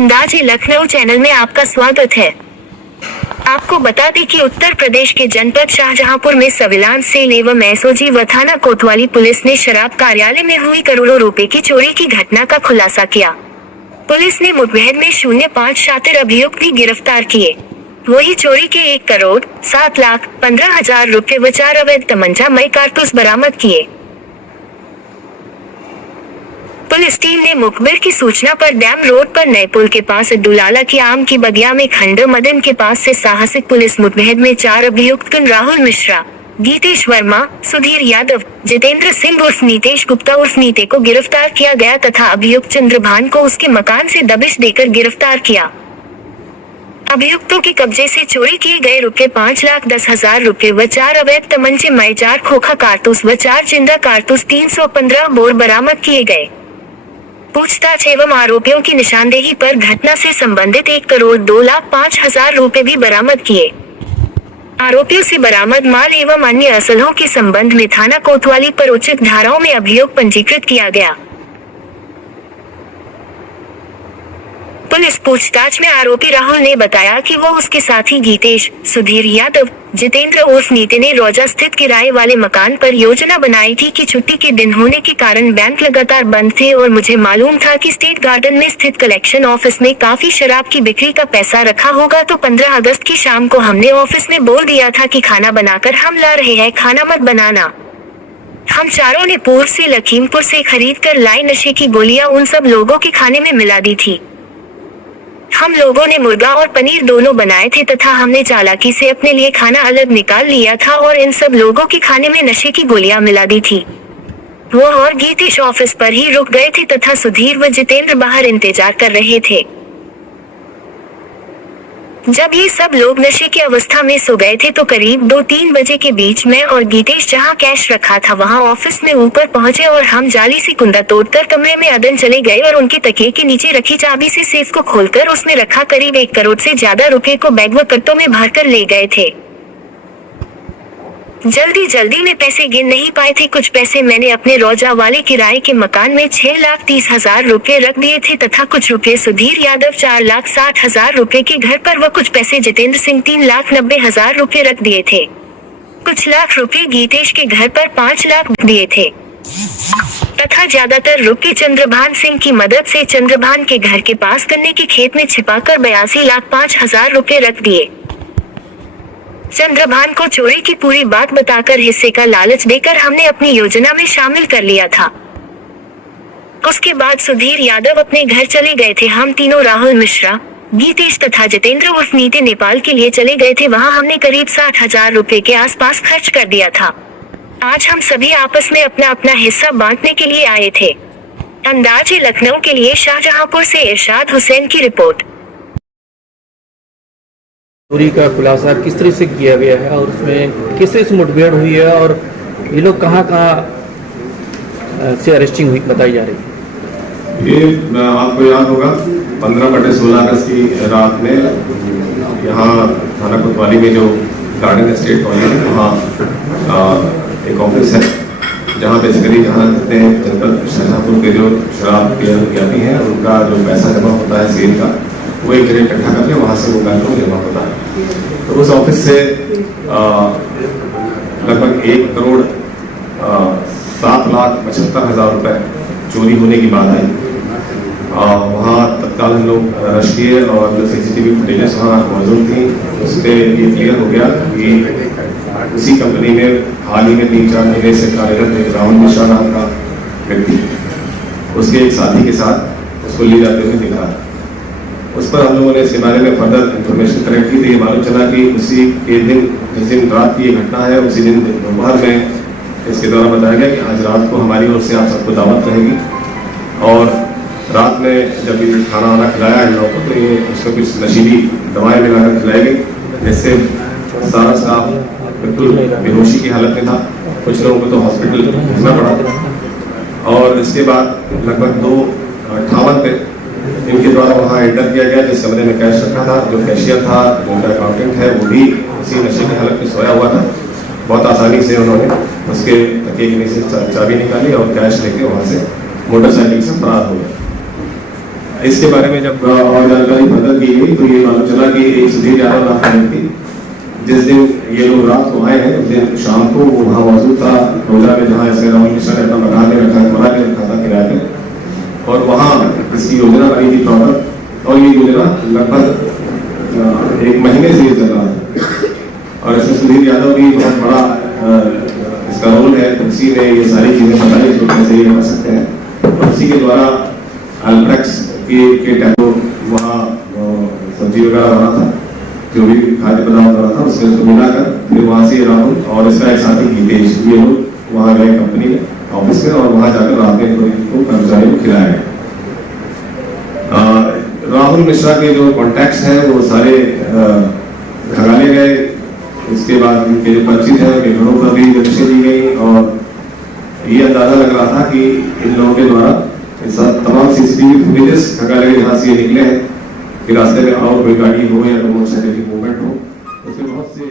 अंदाज़ लखनऊ चैनल में आपका स्वागत है। आपको बता दें कि उत्तर प्रदेश के जनपद शाहजहांपुर में सर्विलांस सेल एवं एसओजी व थाना कोतवाली पुलिस ने शराब कार्यालय में हुई करोड़ों रुपए की चोरी की घटना का खुलासा किया। पुलिस ने मुठभेड़ में 05 शातिर अभियुक्त भी गिरफ्तार किए। वही चोरी के 1,07,15,000 रुपए व 4 अवैध तमंचा मई कारतूस बरामद किए। पुलिस टीम ने मुखबिर की सूचना पर डैम रोड पर नए पुल के पास दुलाला की आम की बगिया में खंडर मदन के पास से साहसिक पुलिस मुठभेड़ में 4 अभियुक्त राहुल मिश्रा, गीतेश वर्मा, सुधीर यादव, जितेंद्र सिंह उर्फ नीतेश गुप्ता उर्फ नीते को गिरफ्तार किया गया तथा अभियुक्त चंद्रभान को उसके मकान से दबिश देकर गिरफ्तार किया। अभियुक्तों के कब्जे से चोरी किए गए रुपए 5,10,000 रुपए व 4 अवैध तमंचे मई 4 खोखा कारतूस व 4 जिंदा कारतूस 315 बोर बरामद किए गए। पूछताछ एवं आरोपियों की निशानदेही पर घटना से संबंधित 1,02,05,000 रुपए भी बरामद किए। आरोपियों से बरामद माल एवं अन्य असलहों के संबंध में थाना कोतवाली पर उचित धाराओं में अभियोग पंजीकृत किया गया। पुलिस पूछताछ में आरोपी राहुल ने बताया कि वो उसके साथी गीतेश, सुधीर यादव, जितेंद्र उर्फ नीते ने रोजा स्थित किराए वाले मकान पर योजना बनाई थी कि छुट्टी के दिन होने के कारण बैंक लगातार बंद थे और मुझे मालूम था कि स्टेट गार्डन में स्थित कलेक्शन ऑफिस में काफी शराब की बिक्री का पैसा रखा होगा, तो 15 अगस्त की शाम को हमने ऑफिस में बोल दिया था कि खाना बनाकर हम ला रहे हैं, खाना मत बनाना। हम चारों ने पूर्व से लखीमपुर से खरीद कर लाई नशे की गोलियां उन सब लोगों के खाने में मिला दी थी। हम लोगों ने मुर्गा और पनीर दोनों बनाए थे तथा हमने चालाकी से अपने लिए खाना अलग निकाल लिया था और इन सब लोगों के खाने में नशे की गोलियां मिला दी थी। वो और गीतेश ऑफिस पर ही रुक गए थे तथा सुधीर व जितेंद्र बाहर इंतजार कर रहे थे। जब ये सब लोग नशे की अवस्था में सो गए थे तो करीब 2-3 बजे के बीच मैं और गीतेश जहां कैश रखा था वहां ऑफिस में ऊपर पहुंचे और हम जाली से कुंदा तोड़कर कमरे में अदन चले गए और उनके तकिए के नीचे रखी चाबी से सेफ को खोलकर उसमें रखा करीब 1 करोड़ से ज्यादा रुपए को बैग व कट्टों में भरकर ले गए थे। जल्दी में पैसे गिन नहीं पाए थे। कुछ पैसे मैंने अपने रोजा वाले किराए के मकान में 6,30,000 रुपए रख दिए थे तथा कुछ रुपए सुधीर यादव 4,60,000 रुपए के घर पर व कुछ पैसे जितेंद्र सिंह 3,90,000 रुपए रख दिए थे। कुछ लाख रुपए गीतेश के घर पर 5 लाख दिए थे तथा ज्यादातर रुपए चंद्रभान सिंह की मदद से चंद्रभान के घर के पास गन्ने के खेत में छिपाकर 82,05,000 रुपए रख दिए। चंद्रभान को चोरी की पूरी बात बताकर हिस्से का लालच देकर हमने अपनी योजना में शामिल कर लिया था। उसके बाद सुधीर यादव अपने घर चले गए थे। हम तीनों राहुल मिश्रा, गीतेश तथा जितेंद्र उर्फ नीते नेपाल के लिए चले गए थे। वहां हमने करीब 60,000 रुपए के आसपास खर्च कर दिया था। आज हम सभी आपस में अपना अपना हिस्सा बांटने के लिए आए थे। अंदाज़ लखनऊ के लिए शाहजहांपुर से इरशाद हुसैन की रिपोर्ट। चोरी का खुलासा किस तरह से किया गया है और उसमें किससे मुठभेड़ हुई है और ये लोग कहाँ से अरेस्टिंग हुई बताई जा रही है। ये आपको याद होगा 15/16 अगस्त की रात में यहाँ थाना कोतवाली में जो गार्डन स्टेट कॉलोनी है वहाँ एक ऑफिस है जहाँ बेसिकली जहाँ रहते हैं जनपद शाहजहांपुर के जो शराब पियाती हैं उनका जो पैसा जमा होता है सेल का वो एक जगह इकट्ठा करके वहाँ से वो बैंक में जमा होता है। तो उस ऑफिस से लगभग 1,07,75,000 रुपए चोरी होने की बात आई। वहाँ तत्काल हम लोग रश किए और जो CCTV फुटेजेस वहाँ मौजूद थी उस पर ये क्लियर हो गया कि उसी कंपनी में हाल ही में 3-4 महीने से कार्यरत एक राहुल मिश्रा नाम का व्यक्ति उसके एक साथी के साथ उसको ले जाते हुए दिखा। उस पर हम लोगों ने इसके बारे में फर्दर इंफॉर्मेशन कलेक्ट की थी। मालूम चला कि उसी के दिन जिस दिन रात की ये घटना है उसी दिन दोपहर में इसके द्वारा बताया गया कि आज रात को हमारी ओर से आप सबको दावत रहेगी और रात में जब ये खाना वाना खिलाया इन लोगों को तो ये उसको कुछ नशीली दवाएं मिलाकर खिलाई गई जिससे सारा स्टाफ बिल्कुल बेहोशी की हालत में था। कुछ लोगों को तो हॉस्पिटल भेजना पड़ा और इसके बाद लगभग 2:58 पे इनके द्वारा वहाँ एंटर किया गया। जिस कमरे में कैश रखा था जो कैशियर था जो उनका अकाउंटेंट है वो भी उसी नशे की हालत में सोया हुआ था। बहुत आसानी से उन्होंने उसके तकिए के नीचे चाबी निकाली और कैश लेके वहाँ से मोटरसाइकिल से फरार हो गए। इसके बारे में जब और जानकारी फर्दर की गई तो ये मालूम चला कि एक सुधीर यादव नाम का व्यक्ति जिस दिन ये लोग रात को आए हैं उस दिन शाम को वो वहाँ मौजूद था रोजा में, जहाँ इसने राहुल मिश्रा ने अपना बना के रखा था किराए पे, और वहाँ इसकी योजना बनी थी प्रॉपर, और ये योजना लगभग 1 महीने से ये चल रहा था, और इसमें सुधीर यादव भी बहुत बड़ा इसका रोल है। तो उसी ने ये सारी चीजें बताई जो कैसे ये कर सकते हैं, और उसी के द्वारा अल्ट्रैक्स के टैको वहाँ सब्जी वगैरह बना था, जो भी खाद्य पदार्थ बना था उसमें उसको मिलाकर फिर वहाँ से राहुल और इसका एक साथी गीतेश ये लोग वहाँ गए कंपनी में ऑफिस में, और वहाँ जाकर रात में इनको कर्मचारियों को खिलाया गया। राहुल मिश्रा के जो कॉन्टैक्ट्स हैं वो सारे खंगाले गए। इसके बाद इनके जो परिचित हैं उनके घरों पर भी नक्शे दी गई, और ये अंदाजा लग रहा था कि इन लोगों के द्वारा तमाम सीसीटीवी फुटेजेस खंगाले गए जहाँ से ये निकले हैं कि रास्ते में और कोई गाड़ी हो या मोटरसाइकिल की मूवमेंट हो, उसके बहुत से